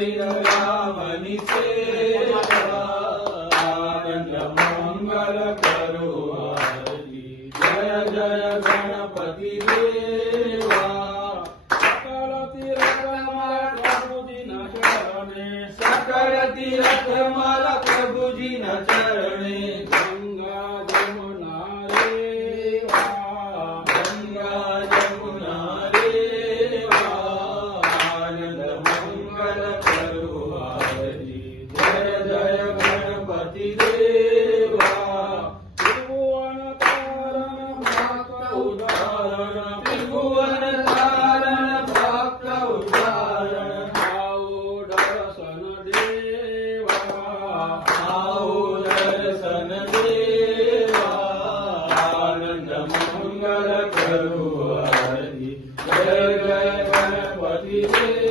रामनी सेवा आनंद मंगल करो आरती जय जय गणपति देवा सकल तीर्थ मारा प्रभुजी न चरणे सकल तीर्थ मारा प्रभुजी न चरणे गंगा जमुना रेवा गंगा जमुना रेवा आनंद मंगल करो आरती जय जय गणपति देवा त्रिभुवन तारण भक्त उदाहरण त्रिभुवन तारण भक्त उदाहरण आओ दर्शन देवा आओ दर्शन देवा आनंद मंगल करो आरती जय जय गणपति देवा।